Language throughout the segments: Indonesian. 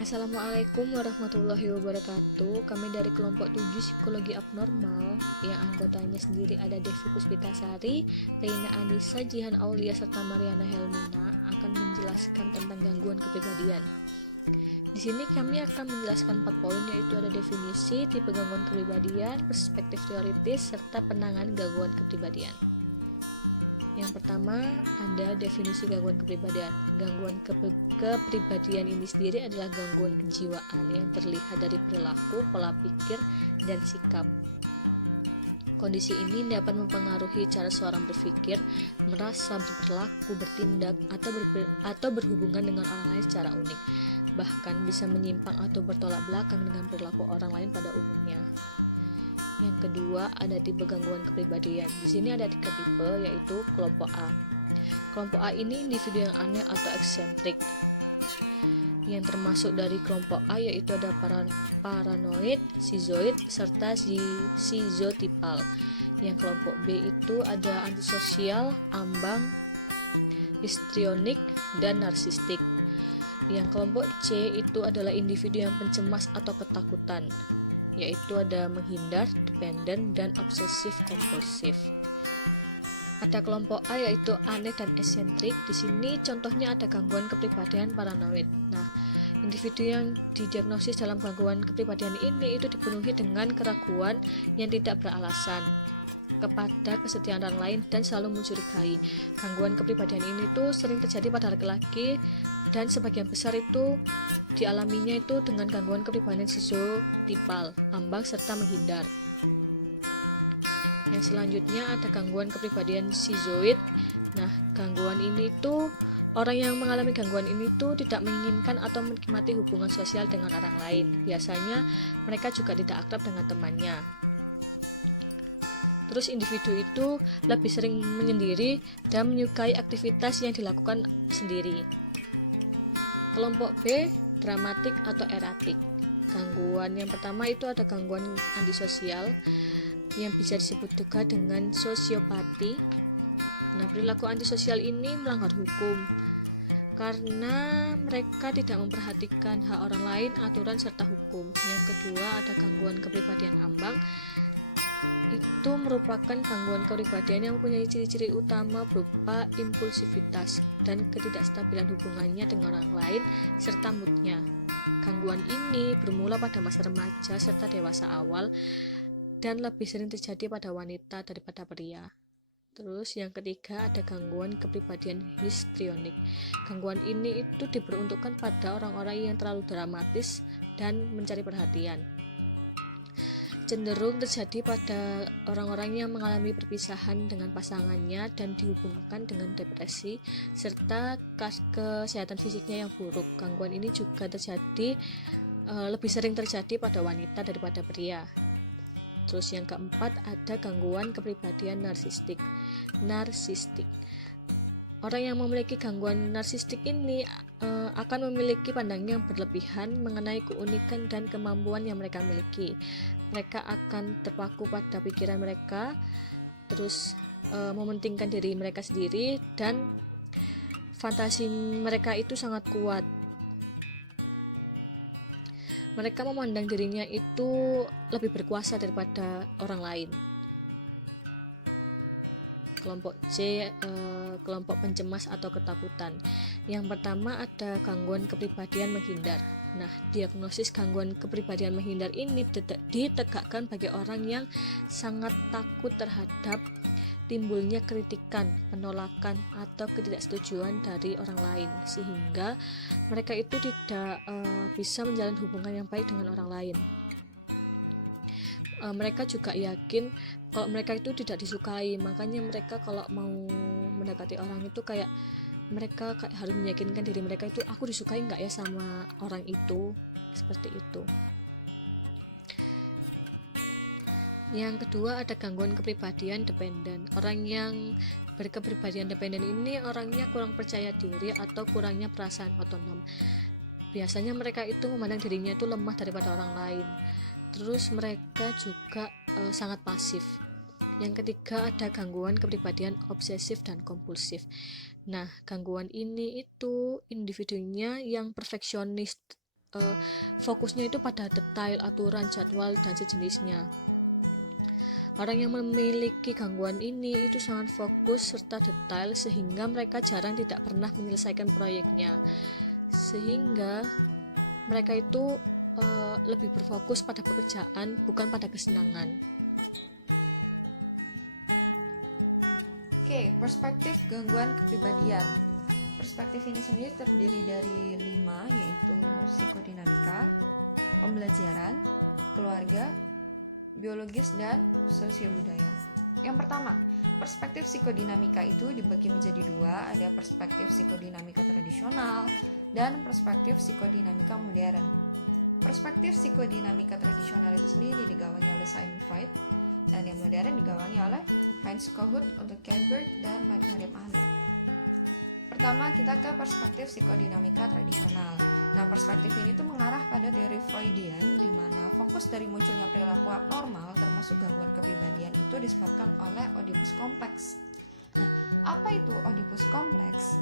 Assalamualaikum warahmatullahi wabarakatuh. Kami dari kelompok 7 Psikologi Abnormal yang anggotanya sendiri ada Devi Puspitasari, Reina Anissa, Jihan Aulia, serta Mariana Helmina akan menjelaskan tentang gangguan kepribadian. Di sini kami akan menjelaskan 4 poin, yaitu ada definisi, tipe gangguan kepribadian, perspektif teoritis, serta penanganan gangguan kepribadian. Yang pertama, ada definisi gangguan kepribadian. Gangguan kepribadian ini sendiri adalah gangguan kejiwaan yang terlihat dari perilaku, pola pikir, dan sikap. Kondisi ini dapat mempengaruhi cara seorang berpikir, merasa, berperilaku, bertindak, atau berhubungan dengan orang lain secara unik. Bahkan bisa menyimpang atau bertolak belakang dengan perilaku orang lain pada umumnya. Yang kedua, ada tipe gangguan kepribadian. Di sini ada 3 tipe, yaitu kelompok A. Kelompok A ini individu yang aneh atau eksentrik. Yang termasuk dari kelompok A yaitu ada paranoid, skizoid, serta schizotipal. Yang kelompok B itu ada antisosial, ambang, histrionik, dan narsistik. Yang kelompok C itu adalah individu yang pencemas atau ketakutan, yaitu ada menghindar, dependen, dan obsesif kompulsif. Ada kelompok A yaitu aneh dan eksentrik. Di sini contohnya ada gangguan kepribadian paranoid. Nah, individu yang didiagnosis dalam gangguan kepribadian ini itu dipenuhi dengan keraguan yang tidak beralasan kepada kesetiaan orang lain dan selalu mencurigai. Gangguan kepribadian ini tuh sering terjadi pada laki-laki dan sebagian besar itu dialaminya itu dengan gangguan kepribadian schizotipal, ambang, serta menghindar. Yang selanjutnya ada gangguan kepribadian schizoid. Nah, gangguan ini tuh orang yang mengalami gangguan ini tuh tidak menginginkan atau menikmati hubungan sosial dengan orang lain. Biasanya mereka juga tidak akrab dengan temannya. Terus individu itu lebih sering menyendiri dan menyukai aktivitas yang dilakukan sendiri. Kelompok B, dramatik atau eratik. Gangguan yang pertama itu ada gangguan antisosial yang bisa disebut juga dengan sosiopati. Nah, perilaku antisosial ini melanggar hukum karena mereka tidak memperhatikan hak orang lain, aturan, serta hukum. Yang kedua ada gangguan kepribadian ambang. Itu merupakan gangguan kepribadian yang mempunyai ciri-ciri utama berupa impulsivitas dan ketidakstabilan hubungannya dengan orang lain serta moodnya. Gangguan ini bermula pada masa remaja serta dewasa awal dan lebih sering terjadi pada wanita daripada pria. Terus yang ketiga ada gangguan kepribadian histrionik. Gangguan ini itu diperuntukkan pada orang-orang yang terlalu dramatis dan mencari perhatian. Cenderung terjadi pada orang-orang yang mengalami perpisahan dengan pasangannya dan dihubungkan dengan depresi serta kesehatan fisiknya yang buruk. Gangguan ini juga lebih sering terjadi pada wanita daripada pria. Terus yang keempat ada gangguan kepribadian narsistik. Orang yang memiliki gangguan narsistik ini akan memiliki pandangan yang berlebihan mengenai keunikan dan kemampuan yang mereka miliki. Mereka akan terpaku pada pikiran mereka, terus mementingkan diri mereka sendiri, dan fantasi mereka itu sangat kuat. Mereka memandang dirinya itu lebih berkuasa daripada orang lain. Kelompok C, kelompok pencemas atau ketakutan. Yang pertama ada gangguan kepribadian menghindar. Nah, diagnosis gangguan kepribadian menghindar ini ditegakkan bagi orang yang sangat takut terhadap timbulnya kritikan, penolakan, atau ketidaksetujuan dari orang lain, sehingga mereka itu tidak bisa menjalin hubungan yang baik dengan orang lain. Mereka juga yakin kalau mereka itu tidak disukai, makanya mereka kalau mau mendekati orang itu kayak mereka harus meyakinkan diri mereka itu, aku disukai nggak ya sama orang itu, seperti itu. Yang kedua ada gangguan kepribadian dependen. Orang yang berkepribadian dependen ini orangnya kurang percaya diri atau kurangnya perasaan otonom. Biasanya mereka itu memandang dirinya itu lemah daripada orang lain. Terus mereka juga sangat pasif. Yang ketiga ada gangguan kepribadian obsesif dan kompulsif. Nah, gangguan ini itu individunya yang perfeksionis fokusnya itu pada detail, aturan, jadwal, dan sejenisnya. Orang yang memiliki gangguan ini itu sangat fokus serta detail sehingga mereka jarang tidak pernah menyelesaikan proyeknya. Sehingga mereka itu lebih berfokus pada pekerjaan bukan pada kesenangan. Oke, perspektif gangguan kepribadian. Perspektif ini sendiri terdiri dari 5, yaitu psikodinamika, pembelajaran, keluarga, biologis, dan sosiobudaya. Yang pertama, perspektif psikodinamika itu dibagi menjadi 2, ada perspektif psikodinamika tradisional dan perspektif psikodinamika modern. Perspektif psikodinamika tradisional itu sendiri digawangi oleh Simon Freud, dan yang modern digawangi oleh Heinz Kohut, untuk Kernberg, dan Margaret Mahler. Pertama, kita ke perspektif psikodinamika tradisional. Nah, perspektif ini tuh mengarah pada teori Freudian, di mana fokus dari munculnya perilaku abnormal termasuk gangguan kepribadian itu disebabkan oleh Oedipus kompleks. Nah, apa itu Oedipus kompleks?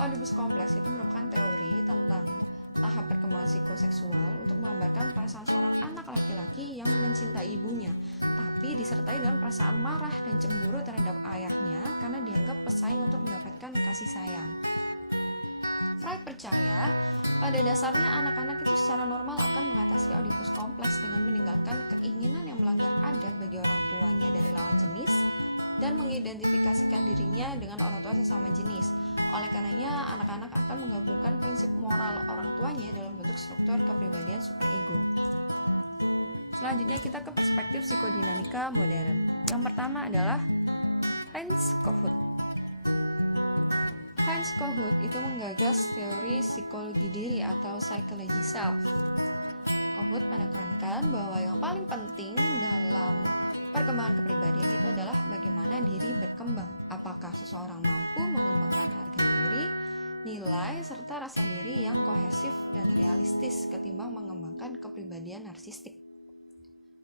Oedipus kompleks itu merupakan teori tentang tahap perkembangan psikoseksual untuk menggambarkan perasaan seorang anak laki-laki yang mencintai ibunya, tapi disertai dengan perasaan marah dan cemburu terhadap ayahnya karena dianggap pesaing untuk mendapatkan kasih sayang. Freud percaya pada dasarnya anak-anak itu secara normal akan mengatasi Oedipus kompleks dengan meninggalkan keinginan yang melanggar adat bagi orang tuanya dari lawan jenis dan mengidentifikasikan dirinya dengan orang tua sesama jenis. Oleh karenanya, anak-anak akan menggabungkan prinsip moral orang tuanya dalam bentuk struktur kepribadian superego. Selanjutnya kita ke perspektif psikodinamika modern. Yang pertama adalah Heinz Kohut. Heinz Kohut itu menggagas teori psikologi diri atau psychology self. Kohut menekankan bahwa yang paling penting dalam perkembangan kepribadian itu adalah bagaimana diri berkembang. Apakah seseorang mampu mengembangkan harga diri, nilai, serta rasa diri yang kohesif dan realistis ketimbang mengembangkan kepribadian narsistik.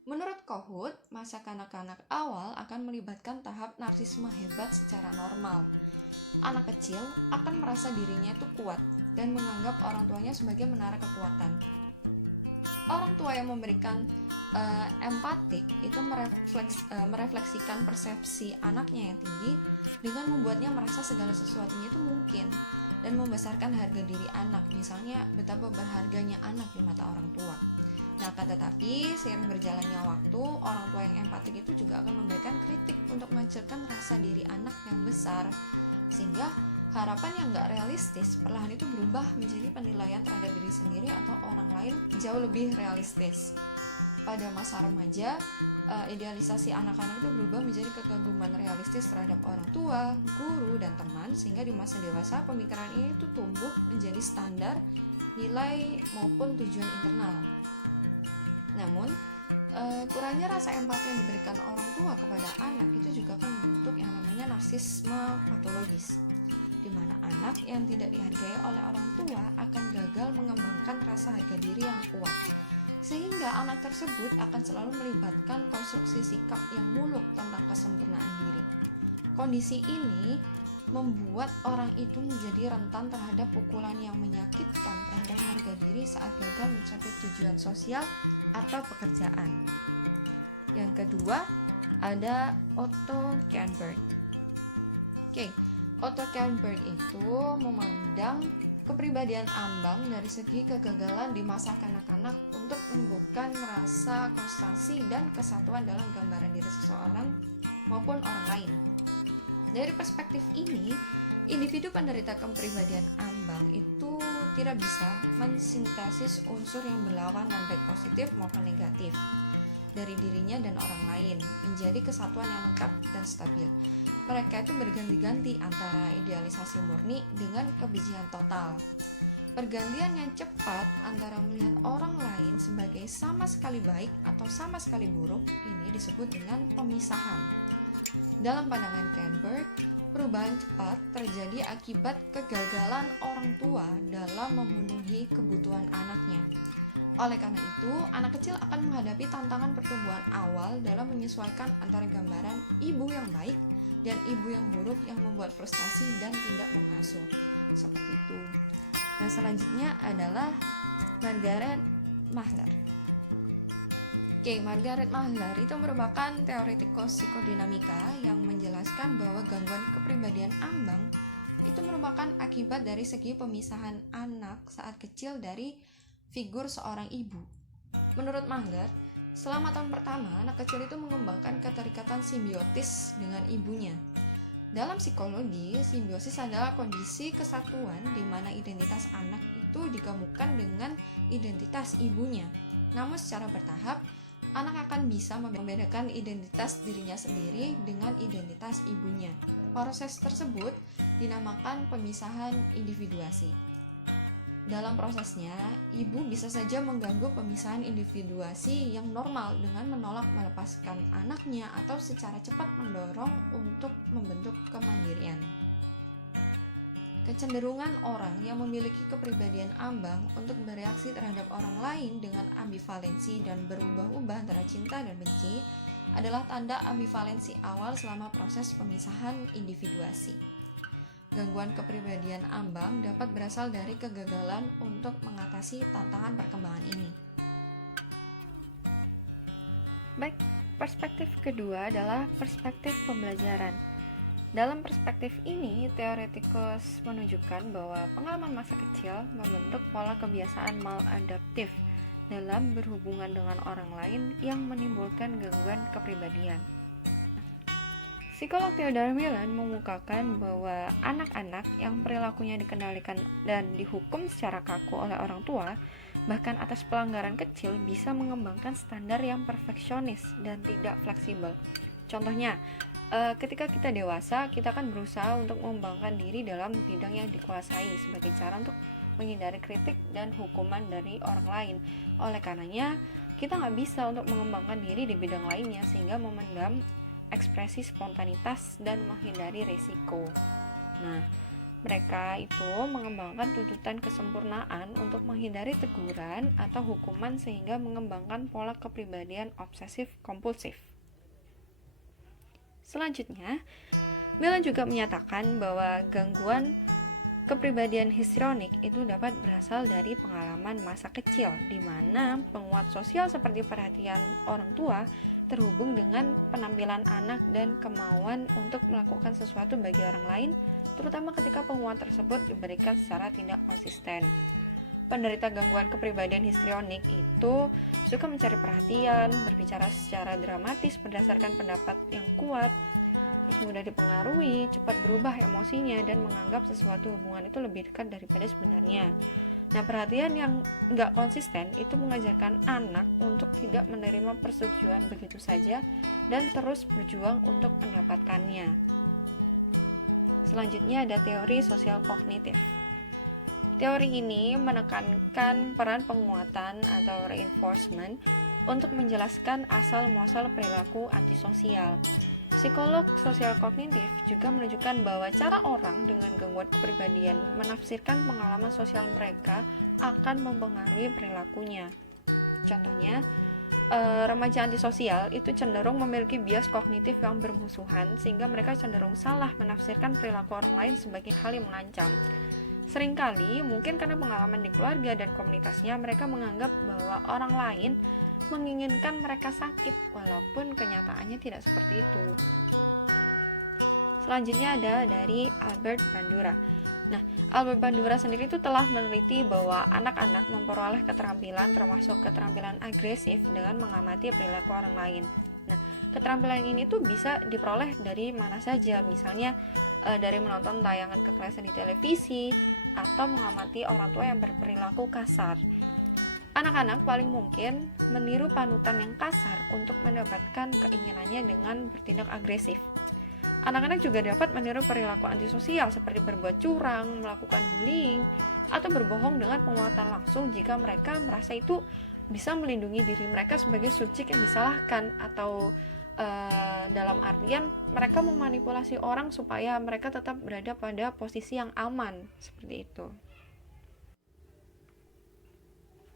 Menurut Kohut, masa kanak-kanak awal akan melibatkan tahap narsisme hebat secara normal. Anak kecil akan merasa dirinya itu kuat dan menganggap orang tuanya sebagai menara kekuatan. Orang tua yang memberikan empatik itu merefleksikan persepsi anaknya yang tinggi dengan membuatnya merasa segala sesuatunya itu mungkin dan membesarkan harga diri anak, misalnya betapa berharganya anak di mata orang tua. Nah, tetapi seiring berjalannya waktu, orang tua yang empatik itu juga akan memberikan kritik untuk mengecilkan rasa diri anak yang besar, sehingga harapan yang gak realistis perlahan itu berubah menjadi penilaian terhadap diri sendiri atau orang lain jauh lebih realistis. Pada masa remaja, idealisasi anak-anak itu berubah menjadi kekaguman realistis terhadap orang tua, guru, dan teman, sehingga di masa dewasa pemikiran ini itu tumbuh menjadi standar nilai maupun tujuan internal. Namun, kurangnya rasa empati yang diberikan orang tua kepada anak itu juga akan membentuk yang namanya narsisme patologis, di mana anak yang tidak dihargai oleh orang tua akan gagal mengembangkan rasa harga diri yang kuat, sehingga anak tersebut akan selalu melibatkan konstruksi sikap yang muluk tentang kesempurnaan diri. Kondisi ini membuat orang itu menjadi rentan terhadap pukulan yang menyakitkan terhadap harga diri saat gagal mencapai tujuan sosial atau pekerjaan. Yang kedua, ada Otto Kernberg. Otto Kernberg itu memandang kepribadian ambang dari segi kegagalan di masa kanak-kanak untuk menumbuhkan rasa konstansi dan kesatuan dalam gambaran diri seseorang maupun orang lain. Dari perspektif ini, individu penderita kepribadian ambang itu tidak bisa mensintesis unsur yang berlawanan baik positif maupun negatif dari dirinya dan orang lain menjadi kesatuan yang lengkap dan stabil. Mereka itu berganti-ganti antara idealisasi murni dengan kebijian total. Pergantian yang cepat antara melihat orang lain sebagai sama sekali baik atau sama sekali buruk ini disebut dengan pemisahan. Dalam pandangan Kernberg, perubahan cepat terjadi akibat kegagalan orang tua dalam memenuhi kebutuhan anaknya. Oleh karena itu, anak kecil akan menghadapi tantangan pertumbuhan awal dalam menyesuaikan antara gambaran ibu yang baik dan ibu yang buruk yang membuat frustasi dan tidak mengasuh. Seperti itu. Dan selanjutnya adalah Margaret Mahler. Margaret Mahler itu merupakan teoretikus psikodinamika yang menjelaskan bahwa gangguan kepribadian ambang itu merupakan akibat dari segi pemisahan anak saat kecil dari figur seorang ibu. Menurut Mahler, selama tahun pertama, anak kecil itu mengembangkan keterikatan simbiotis dengan ibunya. Dalam psikologi, simbiosis adalah kondisi kesatuan di mana identitas anak itu digabungkan dengan identitas ibunya. Namun secara bertahap, anak akan bisa membedakan identitas dirinya sendiri dengan identitas ibunya. Proses tersebut dinamakan pemisahan individuasi. Dalam prosesnya, ibu bisa saja mengganggu pemisahan individuasi yang normal dengan menolak melepaskan anaknya atau secara cepat mendorong untuk membentuk kemandirian. Kecenderungan orang yang memiliki kepribadian ambang untuk bereaksi terhadap orang lain dengan ambivalensi dan berubah-ubah antara cinta dan benci adalah tanda ambivalensi awal selama proses pemisahan individuasi. Gangguan kepribadian ambang dapat berasal dari kegagalan untuk mengatasi tantangan perkembangan ini. Baik, perspektif kedua adalah perspektif pembelajaran. Dalam perspektif ini, teoretikus menunjukkan bahwa pengalaman masa kecil membentuk pola kebiasaan maladaptif dalam berhubungan dengan orang lain yang menimbulkan gangguan kepribadian. Psikolog Theodore Millon mengukakan bahwa anak-anak yang perilakunya dikendalikan dan dihukum secara kaku oleh orang tua, bahkan atas pelanggaran kecil, bisa mengembangkan standar yang perfeksionis dan tidak fleksibel. Contohnya, ketika kita dewasa, kita akan berusaha untuk mengembangkan diri dalam bidang yang dikuasai sebagai cara untuk menghindari kritik dan hukuman dari orang lain. Oleh karenanya, kita nggak bisa untuk mengembangkan diri di bidang lainnya sehingga memendam ekspresi spontanitas dan menghindari resiko. Nah, mereka itu mengembangkan tuntutan kesempurnaan untuk menghindari teguran atau hukuman sehingga mengembangkan pola kepribadian obsesif kompulsif. Selanjutnya, Millon juga menyatakan bahwa gangguan kepribadian histrionik itu dapat berasal dari pengalaman masa kecil, di mana penguat sosial seperti perhatian orang tua terhubung dengan penampilan anak dan kemauan untuk melakukan sesuatu bagi orang lain, terutama ketika penguat tersebut diberikan secara tidak konsisten. Penderita gangguan kepribadian histrionik itu suka mencari perhatian, berbicara secara dramatis berdasarkan pendapat yang kuat, terus mudah dipengaruhi, cepat berubah emosinya, dan menganggap sesuatu hubungan itu lebih dekat daripada sebenarnya. Nah, perhatian yang nggak konsisten itu mengajarkan anak untuk tidak menerima persetujuan begitu saja dan terus berjuang untuk mendapatkannya. Selanjutnya ada teori sosial kognitif. Teori ini menekankan peran penguatan atau reinforcement untuk menjelaskan asal-muasal perilaku antisosial. Psikolog sosial kognitif juga menunjukkan bahwa cara orang dengan gangguan kepribadian menafsirkan pengalaman sosial mereka akan mempengaruhi perilakunya. Contohnya, remaja antisosial itu cenderung memiliki bias kognitif yang bermusuhan sehingga mereka cenderung salah menafsirkan perilaku orang lain sebagai hal yang mengancam. Seringkali, mungkin karena pengalaman di keluarga dan komunitasnya, mereka menganggap bahwa orang lain menginginkan mereka sakit, walaupun kenyataannya tidak seperti itu. Selanjutnya ada dari Albert Bandura. Nah, Albert Bandura sendiri itu telah meneliti bahwa anak-anak memperoleh keterampilan termasuk keterampilan agresif dengan mengamati perilaku orang lain. Nah, keterampilan ini tuh bisa diperoleh dari mana saja, misalnya dari menonton tayangan kekerasan di televisi atau mengamati orang tua yang berperilaku kasar. Anak-anak paling mungkin meniru panutan yang kasar untuk mendapatkan keinginannya dengan bertindak agresif. Anak-anak juga dapat meniru perilaku antisosial seperti berbuat curang, melakukan bullying, atau berbohong dengan penguatan langsung jika mereka merasa itu bisa melindungi diri mereka sebagai subjek yang disalahkan, atau dalam artian mereka memanipulasi orang supaya mereka tetap berada pada posisi yang aman, seperti itu.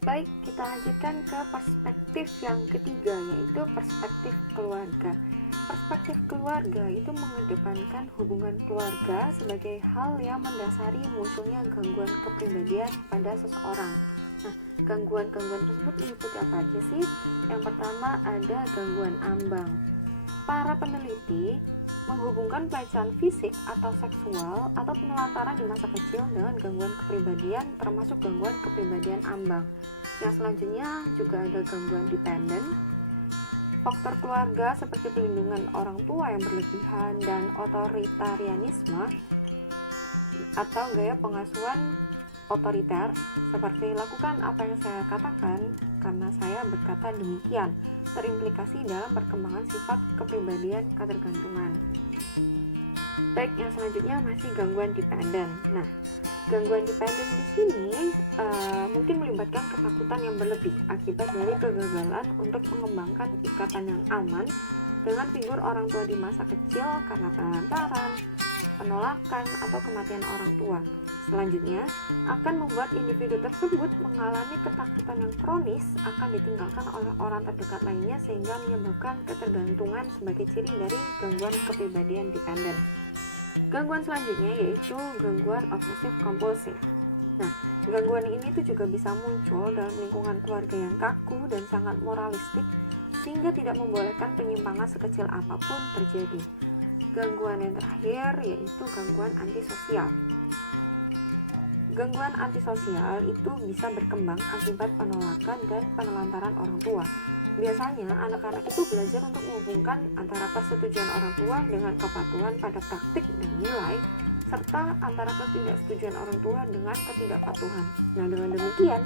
Baik, kita lanjutkan ke perspektif yang ketiga, yaitu perspektif keluarga. Perspektif keluarga itu mengedepankan hubungan keluarga sebagai hal yang mendasari munculnya gangguan kepribadian pada seseorang. Nah, gangguan-gangguan tersebut meliputi apa aja sih? Yang pertama ada gangguan ambang. Para peneliti menghubungkan pelecehan fisik atau seksual atau penelantaran di masa kecil dengan gangguan kepribadian termasuk gangguan kepribadian ambang. Yang selanjutnya juga ada gangguan dependen. Faktor keluarga seperti pelindungan orang tua yang berlebihan dan otoritarianisme atau gaya pengasuhan otoriter seperti lakukan apa yang saya katakan karena saya berkata demikian terimplikasi dalam perkembangan sifat kepribadian ketergantungan. Baik, yang selanjutnya masih gangguan dependen. Nah, gangguan dependen di sini mungkin melibatkan ketakutan yang berlebih akibat dari kegagalan untuk mengembangkan ikatan yang aman dengan figur orang tua di masa kecil karena penelantaran, penolakan, atau kematian orang tua. Selanjutnya, akan membuat individu tersebut mengalami ketakutan yang kronis akan ditinggalkan oleh orang terdekat lainnya sehingga menyebabkan ketergantungan sebagai ciri dari gangguan kepribadian dependen. Gangguan selanjutnya yaitu gangguan obsesif kompulsif. Nah, gangguan ini tuh juga bisa muncul dalam lingkungan keluarga yang kaku dan sangat moralistik sehingga tidak membolehkan penyimpangan sekecil apapun terjadi. Gangguan yang terakhir yaitu gangguan antisosial. Gangguan antisosial itu bisa berkembang akibat penolakan dan penelantaran orang tua. Biasanya anak-anak itu belajar untuk menghubungkan antara persetujuan orang tua dengan kepatuhan pada praktik dan nilai, serta antara ketidaksetujuan orang tua dengan ketidakpatuhan. Nah, dengan demikian,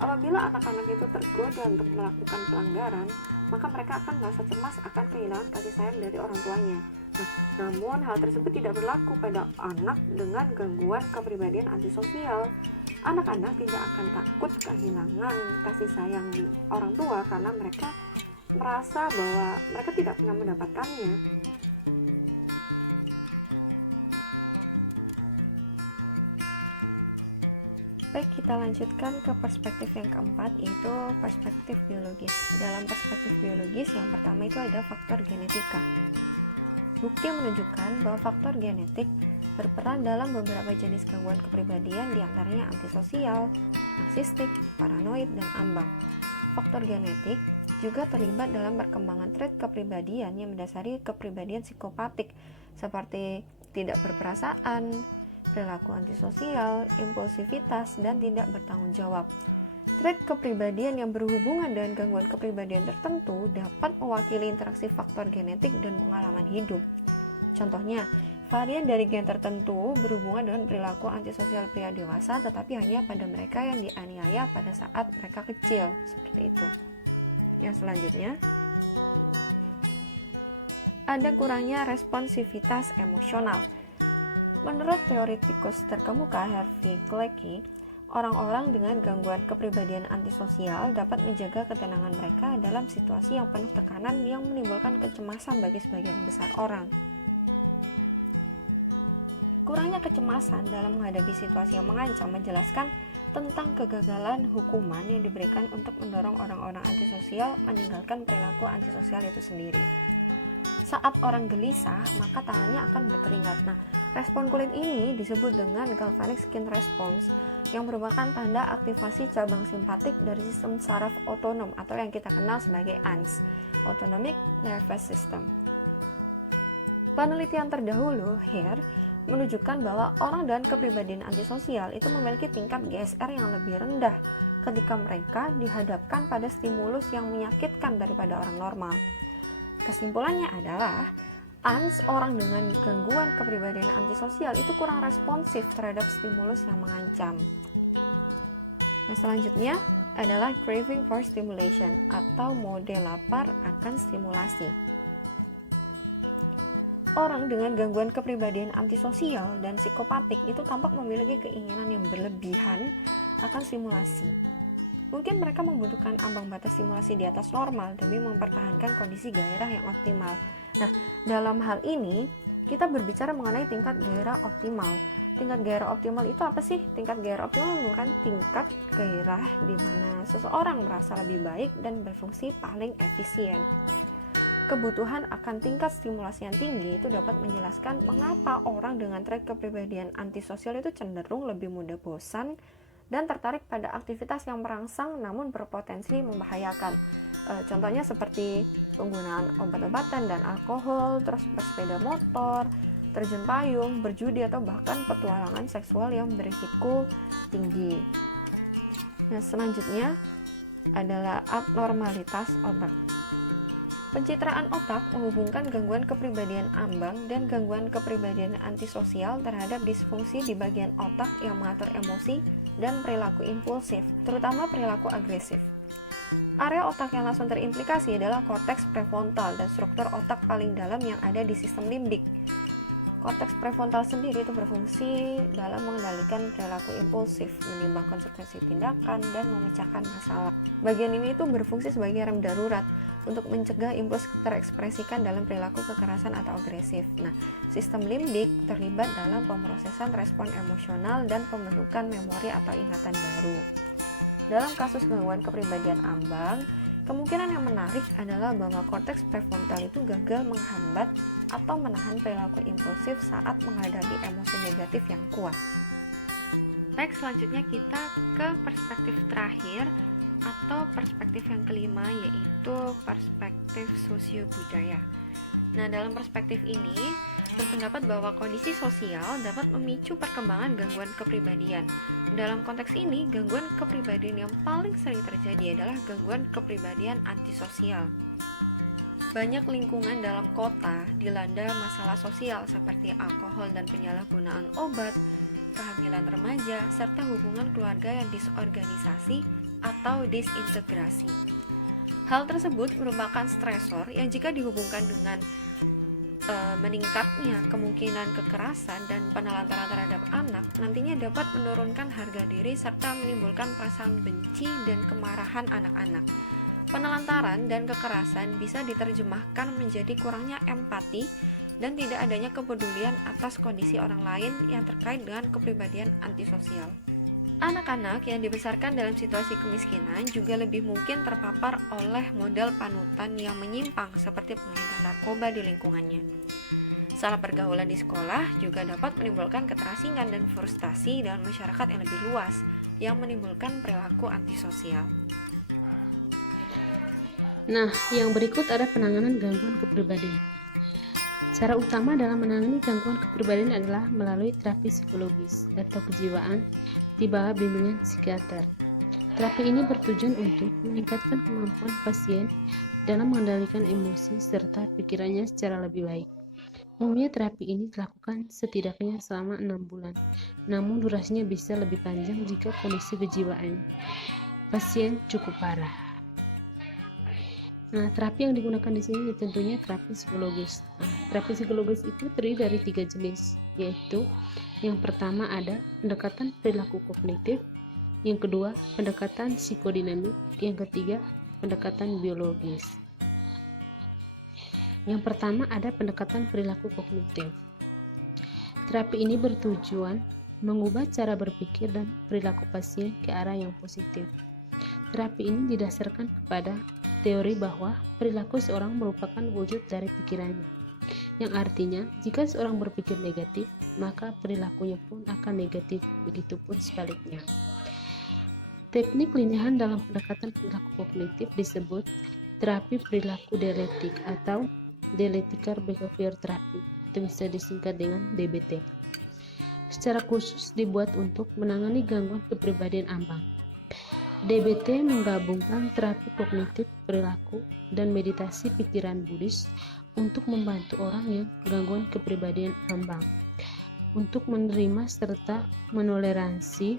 apabila anak-anak itu tergoda untuk melakukan pelanggaran, maka mereka akan merasa cemas akan kehilangan kasih sayang dari orang tuanya. Nah, namun hal tersebut tidak berlaku pada anak dengan gangguan kepribadian antisosial. Anak-anak tidak akan takut kehilangan kasih sayang orang tua karena mereka merasa bahwa mereka tidak pernah mendapatkannya. Baik, kita lanjutkan ke perspektif yang keempat, yaitu perspektif biologis. Dalam perspektif biologis, yang pertama itu ada faktor genetika. Bukti menunjukkan bahwa faktor genetik berperan dalam beberapa jenis gangguan kepribadian, diantaranya antisosial, narsistik, paranoid, dan ambang. Faktor genetik juga terlibat dalam perkembangan trait kepribadian yang mendasari kepribadian psikopatik, seperti tidak berperasaan, perilaku antisosial, impulsivitas, dan tidak bertanggung jawab. Trait kepribadian yang berhubungan dengan gangguan kepribadian tertentu dapat mewakili interaksi faktor genetik dan pengalaman hidup. Contohnya, varian dari gen tertentu berhubungan dengan perilaku antisosial pria dewasa, tetapi hanya pada mereka yang dianiaya pada saat mereka kecil, seperti itu. Yang selanjutnya, ada kurangnya responsivitas emosional. Menurut teoretikus terkemuka Harvey Cleckie, orang-orang dengan gangguan kepribadian antisosial dapat menjaga ketenangan mereka dalam situasi yang penuh tekanan yang menimbulkan kecemasan bagi sebagian besar orang. Kurangnya kecemasan dalam menghadapi situasi yang mengancam menjelaskan tentang kegagalan hukuman yang diberikan untuk mendorong orang-orang antisosial meninggalkan perilaku antisosial itu sendiri. Saat orang gelisah, maka tangannya akan berkeringat. Nah, respon kulit ini disebut dengan galvanic skin response, yang merupakan tanda aktivasi cabang simpatik dari sistem saraf otonom atau yang kita kenal sebagai ANS, Autonomic Nervous System. Penelitian terdahulu, Hare, menunjukkan bahwa orang dengan kepribadian antisosial itu memiliki tingkat GSR yang lebih rendah ketika mereka dihadapkan pada stimulus yang menyakitkan daripada orang normal. Kesimpulannya adalah ANS orang dengan gangguan kepribadian antisosial itu kurang responsif terhadap stimulus yang mengancam. Yang selanjutnya adalah craving for stimulation atau mode lapar akan stimulasi. Orang dengan gangguan kepribadian antisosial dan psikopatik itu tampak memiliki keinginan yang berlebihan akan stimulasi. Mungkin mereka membutuhkan ambang batas stimulasi di atas normal demi mempertahankan kondisi gairah yang optimal. Nah, dalam hal ini, kita berbicara mengenai tingkat gairah optimal. Tingkat gairah optimal itu apa sih? Tingkat gairah optimal merupakan tingkat gairah di mana seseorang merasa lebih baik dan berfungsi paling efisien. Kebutuhan akan tingkat stimulasi yang tinggi itu dapat menjelaskan mengapa orang dengan trait kepribadian antisosial itu cenderung lebih mudah bosan, dan tertarik pada aktivitas yang merangsang namun berpotensi membahayakan. Contohnya seperti penggunaan obat-obatan dan alkohol, terus bersepeda motor, terjun payung, berjudi, atau bahkan petualangan seksual yang berisiko tinggi. Nah, selanjutnya adalah abnormalitas otak. Pencitraan otak menghubungkan gangguan kepribadian ambang dan gangguan kepribadian antisosial terhadap disfungsi di bagian otak yang mengatur emosi dan perilaku impulsif, terutama perilaku agresif. Area otak yang langsung terimplikasi adalah korteks prefrontal dan struktur otak paling dalam yang ada di sistem limbik. Korteks prefrontal sendiri itu berfungsi dalam mengendalikan perilaku impulsif, menimbang konsekuensi tindakan, dan memecahkan masalah. Bagian ini itu berfungsi sebagai rem darurat untuk mencegah impuls terekspresikan dalam perilaku kekerasan atau agresif. Nah, sistem limbik terlibat dalam pemrosesan respon emosional dan pembentukan memori atau ingatan baru. Dalam kasus gangguan kepribadian ambang, kemungkinan yang menarik adalah bahwa korteks prefrontal itu gagal menghambat atau menahan perilaku impulsif saat menghadapi emosi negatif yang kuat. Baik, selanjutnya kita ke perspektif terakhir atau perspektif yang kelima, yaitu perspektif sosio-budaya. Nah, dalam perspektif ini berpendapat bahwa kondisi sosial dapat memicu perkembangan gangguan kepribadian. Dalam konteks ini, gangguan kepribadian yang paling sering terjadi adalah gangguan kepribadian antisosial. Banyak lingkungan dalam kota dilanda masalah sosial seperti alkohol dan penyalahgunaan obat, kehamilan remaja, serta hubungan keluarga yang disorganisasi atau disintegrasi. Hal tersebut merupakan stresor yang jika dihubungkan dengan meningkatnya kemungkinan kekerasan dan penelantaran terhadap anak, nantinya dapat menurunkan harga diri serta menimbulkan perasaan benci dan kemarahan anak-anak. Penelantaran dan kekerasan bisa diterjemahkan menjadi kurangnya empati dan tidak adanya kepedulian atas kondisi orang lain yang terkait dengan kepribadian antisosial. Anak-anak yang dibesarkan dalam situasi kemiskinan juga lebih mungkin terpapar oleh model panutan yang menyimpang seperti pengedar narkoba di lingkungannya. Salah pergaulan di sekolah juga dapat menimbulkan keterasingan dan frustasi dalam masyarakat yang lebih luas yang menimbulkan perilaku antisosial. Nah, yang berikut ada penanganan gangguan kepribadian. Cara utama dalam menangani gangguan kepribadian adalah melalui terapi psikologis atau kejiwaan di bawah bimbingan psikiater. Terapi ini bertujuan untuk meningkatkan kemampuan pasien dalam mengendalikan emosi serta pikirannya secara lebih baik. Umumnya terapi ini dilakukan setidaknya selama 6 bulan, namun durasinya bisa lebih panjang jika kondisi kejiwaan pasien cukup parah. Nah, terapi yang digunakan di sini tentunya terapi psikologis. Terapi psikologis itu terdiri dari 3 jenis, yaitu yang pertama ada pendekatan perilaku kognitif, yang kedua pendekatan psikodinamik, yang ketiga pendekatan biologis. Yang pertama ada pendekatan perilaku kognitif. Terapi ini bertujuan mengubah cara berpikir dan perilaku pasien ke arah yang positif. Terapi ini didasarkan kepada teori bahwa perilaku seorang merupakan wujud dari pikirannya, yang artinya jika seorang berpikir negatif, maka perilakunya pun akan negatif, begitupun sebaliknya. Teknik liniahan dalam pendekatan perilaku kognitif disebut terapi perilaku dialektik atau dialectical behavior therapy, itu bisa disingkat dengan DBT. Secara khusus dibuat untuk menangani gangguan kepribadian ambang. DBT menggabungkan terapi kognitif perilaku dan meditasi pikiran Buddhis untuk membantu orang yang gangguan kepribadian ambang untuk menerima serta menoleransi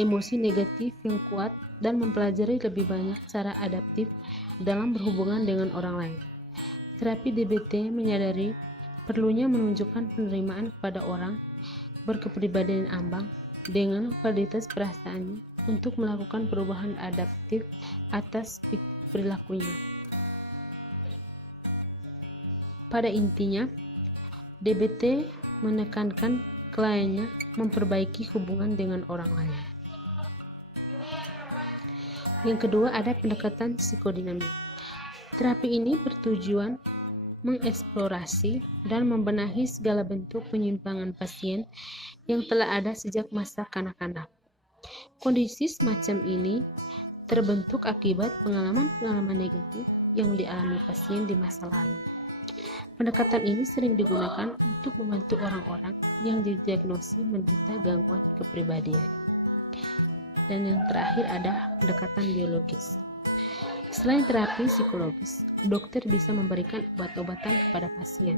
emosi negatif yang kuat dan mempelajari lebih banyak cara adaptif dalam berhubungan dengan orang lain. Terapi DBT menyadari perlunya menunjukkan penerimaan kepada orang berkepribadian ambang dengan validitas perasaannya untuk melakukan perubahan adaptif atas perilakunya. Pada intinya, DBT menekankan kliennya memperbaiki hubungan dengan orang lain. Yang kedua ada pendekatan psikodinamik. Terapi ini bertujuan mengeksplorasi dan membenahi segala bentuk penyimpangan pasien yang telah ada sejak masa kanak-kanak. Kondisi semacam ini terbentuk akibat pengalaman-pengalaman negatif yang dialami pasien di masa lalu. Pendekatan ini sering digunakan untuk membantu orang-orang yang didiagnosis menderita gangguan kepribadian. Dan yang terakhir ada pendekatan biologis. Selain terapi psikologis, dokter bisa memberikan obat-obatan kepada pasien.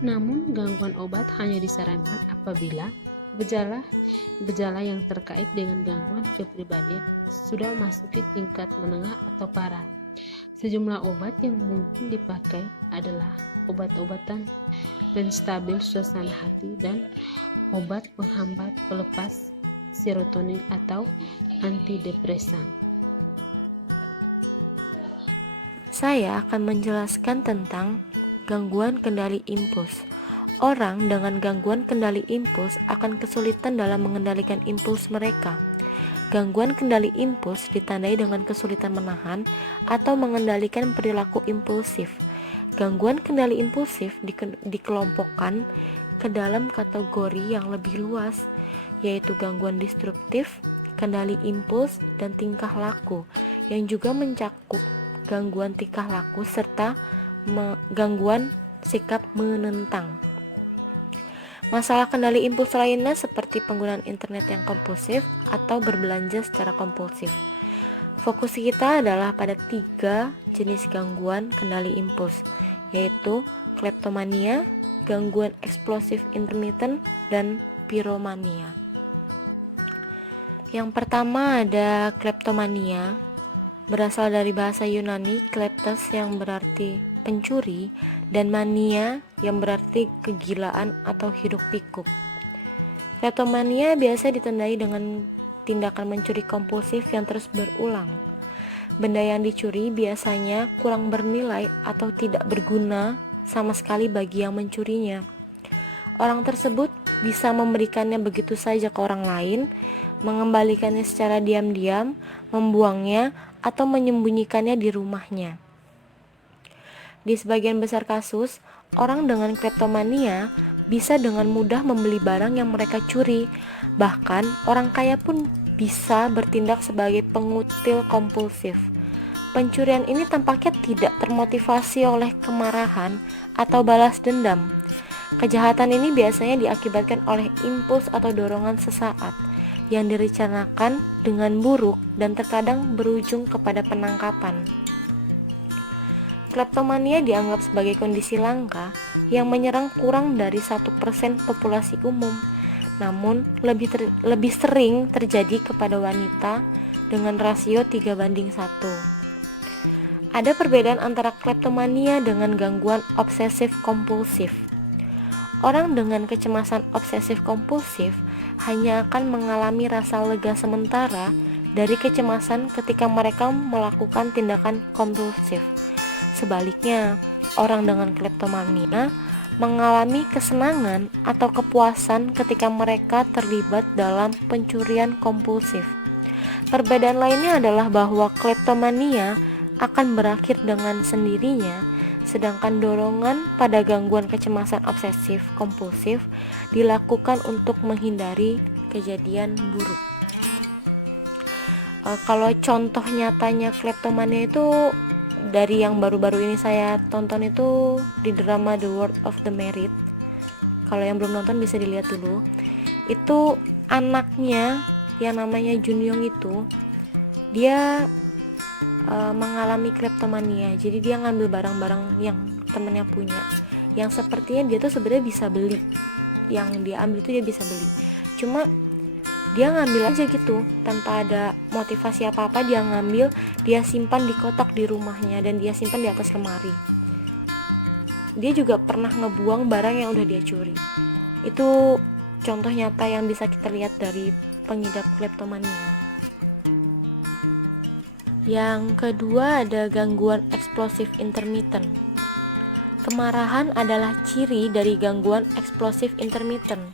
Namun, gangguan obat hanya disarankan apabila gejala yang terkait dengan gangguan kepribadian sudah memasuki tingkat menengah atau parah. Sejumlah obat yang mungkin dipakai adalah obat-obatan penstabil suasana hati dan obat penghambat pelepas serotonin atau antidepresan. Saya akan menjelaskan tentang gangguan kendali impuls. Orang dengan gangguan kendali impuls akan kesulitan dalam mengendalikan impuls mereka. Gangguan kendali impuls ditandai dengan kesulitan menahan atau mengendalikan perilaku impulsif. Gangguan kendali impulsif dikelompokkan ke dalam kategori yang lebih luas, yaitu gangguan disruptif, kendali impuls, dan tingkah laku, yang juga mencakup gangguan tingkah laku serta gangguan sikap menentang. Masalah kendali impuls lainnya seperti penggunaan internet yang kompulsif atau berbelanja secara kompulsif. Fokus kita adalah pada 3 jenis gangguan kendali impuls, yaitu kleptomania, gangguan eksplosif intermittent, dan piromania. Yang pertama ada kleptomania, berasal dari bahasa Yunani kleptos yang berarti pencuri dan mania yang berarti kegilaan atau hiruk pikuk. Kleptomania biasa ditandai dengan tindakan mencuri kompulsif yang terus berulang. Benda yang dicuri biasanya kurang bernilai atau tidak berguna sama sekali bagi yang mencurinya. Orang tersebut bisa memberikannya begitu saja ke orang lain, mengembalikannya secara diam-diam, membuangnya, atau menyembunyikannya di rumahnya. Di sebagian besar kasus, orang dengan kleptomania bisa dengan mudah membeli barang yang mereka curi. Bahkan, orang kaya pun bisa bertindak sebagai pengutil kompulsif. Pencurian ini tampaknya tidak termotivasi oleh kemarahan atau balas dendam. Kejahatan ini biasanya diakibatkan oleh impuls atau dorongan sesaat yang direncanakan dengan buruk dan terkadang berujung kepada penangkapan. Kleptomania dianggap sebagai kondisi langka yang menyerang kurang dari 1% populasi umum, namun lebih sering terjadi kepada wanita dengan rasio 3:1. Ada perbedaan antara kleptomania dengan gangguan obsesif kompulsif. Orang dengan kecemasan obsesif kompulsif hanya akan mengalami rasa lega sementara dari kecemasan ketika mereka melakukan tindakan kompulsif. Sebaliknya, orang dengan kleptomania mengalami kesenangan atau kepuasan ketika mereka terlibat dalam pencurian kompulsif. Perbedaan lainnya adalah bahwa kleptomania akan berakhir dengan sendirinya, sedangkan dorongan pada gangguan kecemasan obsesif kompulsif dilakukan untuk menghindari kejadian buruk. Kalau contoh nyatanya kleptomania itu dari yang baru-baru ini saya tonton itu di drama The World of the Married. Kalau yang belum nonton bisa dilihat dulu. Itu anaknya yang namanya Junyoung itu dia mengalami kleptomania. Jadi dia ngambil barang-barang yang temennya punya, yang sepertinya dia tuh sebenarnya bisa beli. Yang dia ambil itu dia bisa beli. Cuma dia ngambil aja gitu tanpa ada motivasi apa-apa. Dia ngambil, dia simpan di kotak di rumahnya dan dia simpan di atas lemari. Dia juga pernah ngebuang barang yang udah dia curi. Itu contoh nyata yang bisa kita lihat dari pengidap kleptomania. Yang kedua ada gangguan eksplosif intermittent. Kemarahan adalah ciri dari gangguan eksplosif intermittent,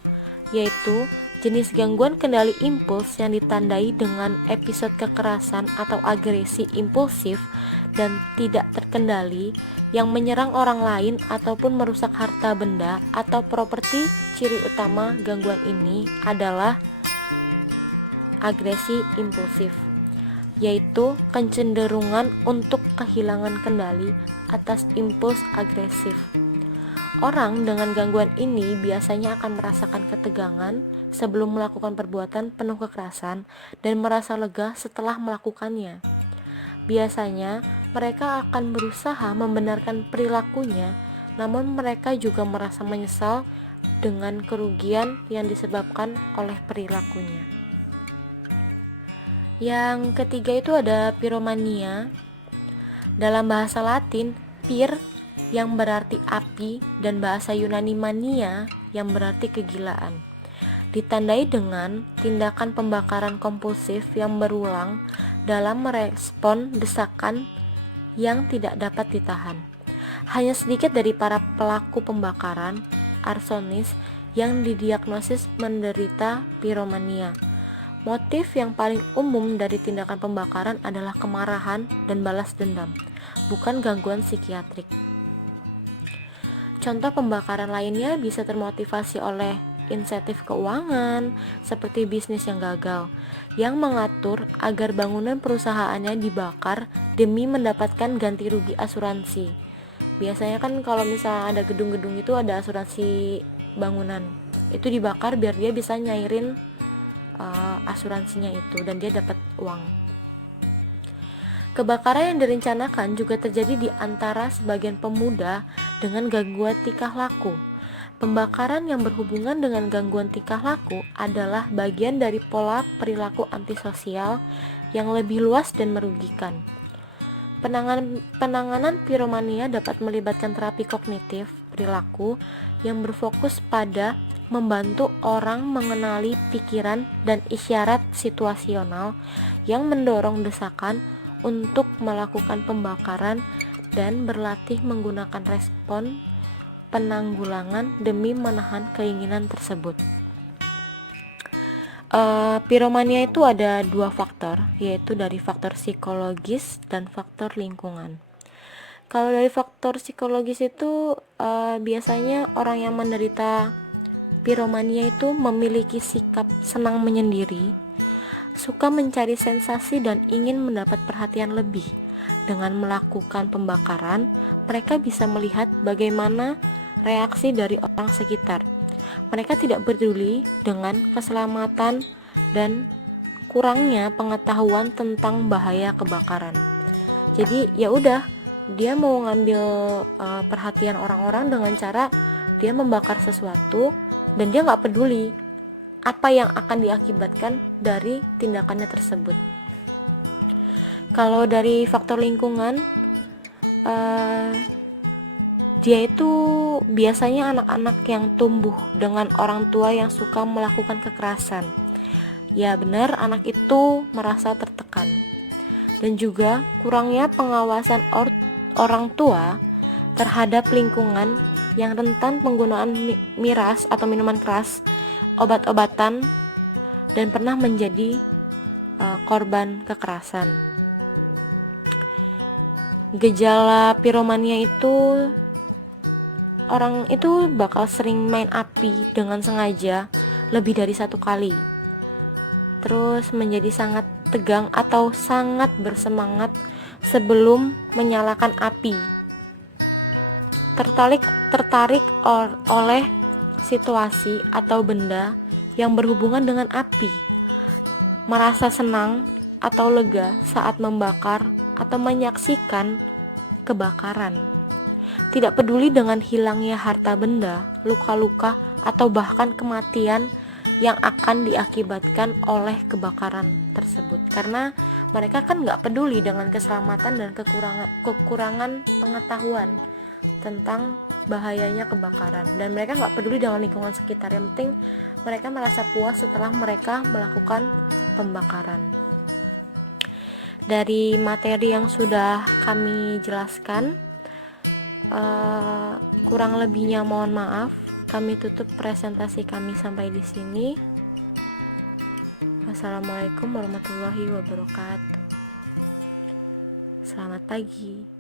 yaitu jenis gangguan kendali impuls yang ditandai dengan episode kekerasan atau agresi impulsif dan tidak terkendali yang menyerang orang lain ataupun merusak harta benda atau properti ciri utama gangguan ini adalah agresi impulsif, yaitu kecenderungan untuk kehilangan kendali atas impuls agresif. Orang dengan gangguan ini biasanya akan merasakan ketegangan sebelum melakukan perbuatan penuh kekerasan dan merasa lega setelah melakukannya. Biasanya, mereka akan berusaha membenarkan perilakunya, namun mereka juga merasa menyesal dengan kerugian yang disebabkan oleh perilakunya. Yang ketiga itu ada piromania. Dalam bahasa Latin, pir yang berarti api dan bahasa Yunani mania yang berarti kegilaan. Ditandai dengan tindakan pembakaran kompulsif yang berulang dalam merespon desakan yang tidak dapat ditahan. Hanya sedikit dari para pelaku pembakaran, arsonis, yang didiagnosis menderita piromania. Motif yang paling umum dari tindakan pembakaran adalah kemarahan dan balas dendam, bukan gangguan psikiatrik. Contoh pembakaran lainnya bisa termotivasi oleh insentif keuangan, seperti bisnis yang gagal, yang mengatur agar bangunan perusahaannya dibakar demi mendapatkan ganti rugi asuransi. Biasanya kan kalau misalnya ada gedung-gedung itu ada asuransi bangunan, itu dibakar biar dia bisa nyairin asuransinya itu dan dia dapat uang. Kebakaran yang direncanakan juga terjadi di antara sebagian pemuda dengan gangguan tingkah laku. Pembakaran yang berhubungan dengan gangguan tingkah laku adalah bagian dari pola perilaku antisosial yang lebih luas dan merugikan. Penanganan piromania dapat melibatkan terapi kognitif perilaku yang berfokus pada membantu orang mengenali pikiran dan isyarat situasional yang mendorong desakan untuk melakukan pembakaran dan berlatih menggunakan respon penanggulangan demi menahan keinginan tersebut. Piromania itu ada dua faktor, yaitu dari faktor psikologis dan faktor lingkungan. Kalau dari faktor psikologis itu biasanya orang yang menderita piromania itu memiliki sikap senang menyendiri, suka mencari sensasi dan ingin mendapat perhatian lebih. Dengan melakukan pembakaran, mereka bisa melihat bagaimana reaksi dari orang sekitar. Mereka tidak peduli dengan keselamatan dan kurangnya pengetahuan tentang bahaya kebakaran. Jadi ya udah, dia mau ngambil perhatian orang-orang dengan cara dia membakar sesuatu dan dia nggak peduli apa yang akan diakibatkan dari tindakannya tersebut. Kalau dari faktor lingkungan, dia itu biasanya anak-anak yang tumbuh dengan orang tua yang suka melakukan kekerasan. Ya benar, anak itu merasa tertekan. Dan juga kurangnya pengawasan orang tua terhadap lingkungan yang rentan penggunaan miras atau minuman keras, obat-obatan, dan pernah menjadi korban kekerasan. Gejala piromania itu, orang itu bakal sering main api dengan sengaja lebih dari satu kali, terus menjadi sangat tegang atau sangat bersemangat sebelum menyalakan api, tertarik oleh situasi atau benda yang berhubungan dengan api, merasa senang atau lega saat membakar atau menyaksikan kebakaran, tidak peduli dengan hilangnya harta benda, luka-luka, atau bahkan kematian yang akan diakibatkan oleh kebakaran tersebut, karena mereka kan nggak peduli dengan keselamatan dan kekurangan pengetahuan tentang bahayanya kebakaran, dan mereka nggak peduli dengan lingkungan sekitar. Yang penting mereka merasa puas setelah mereka melakukan pembakaran. Dari materi yang sudah kami jelaskan, kurang lebihnya mohon maaf. Kami tutup presentasi kami sampai di sini. Wassalamualaikum warahmatullahi wabarakatuh. Selamat pagi.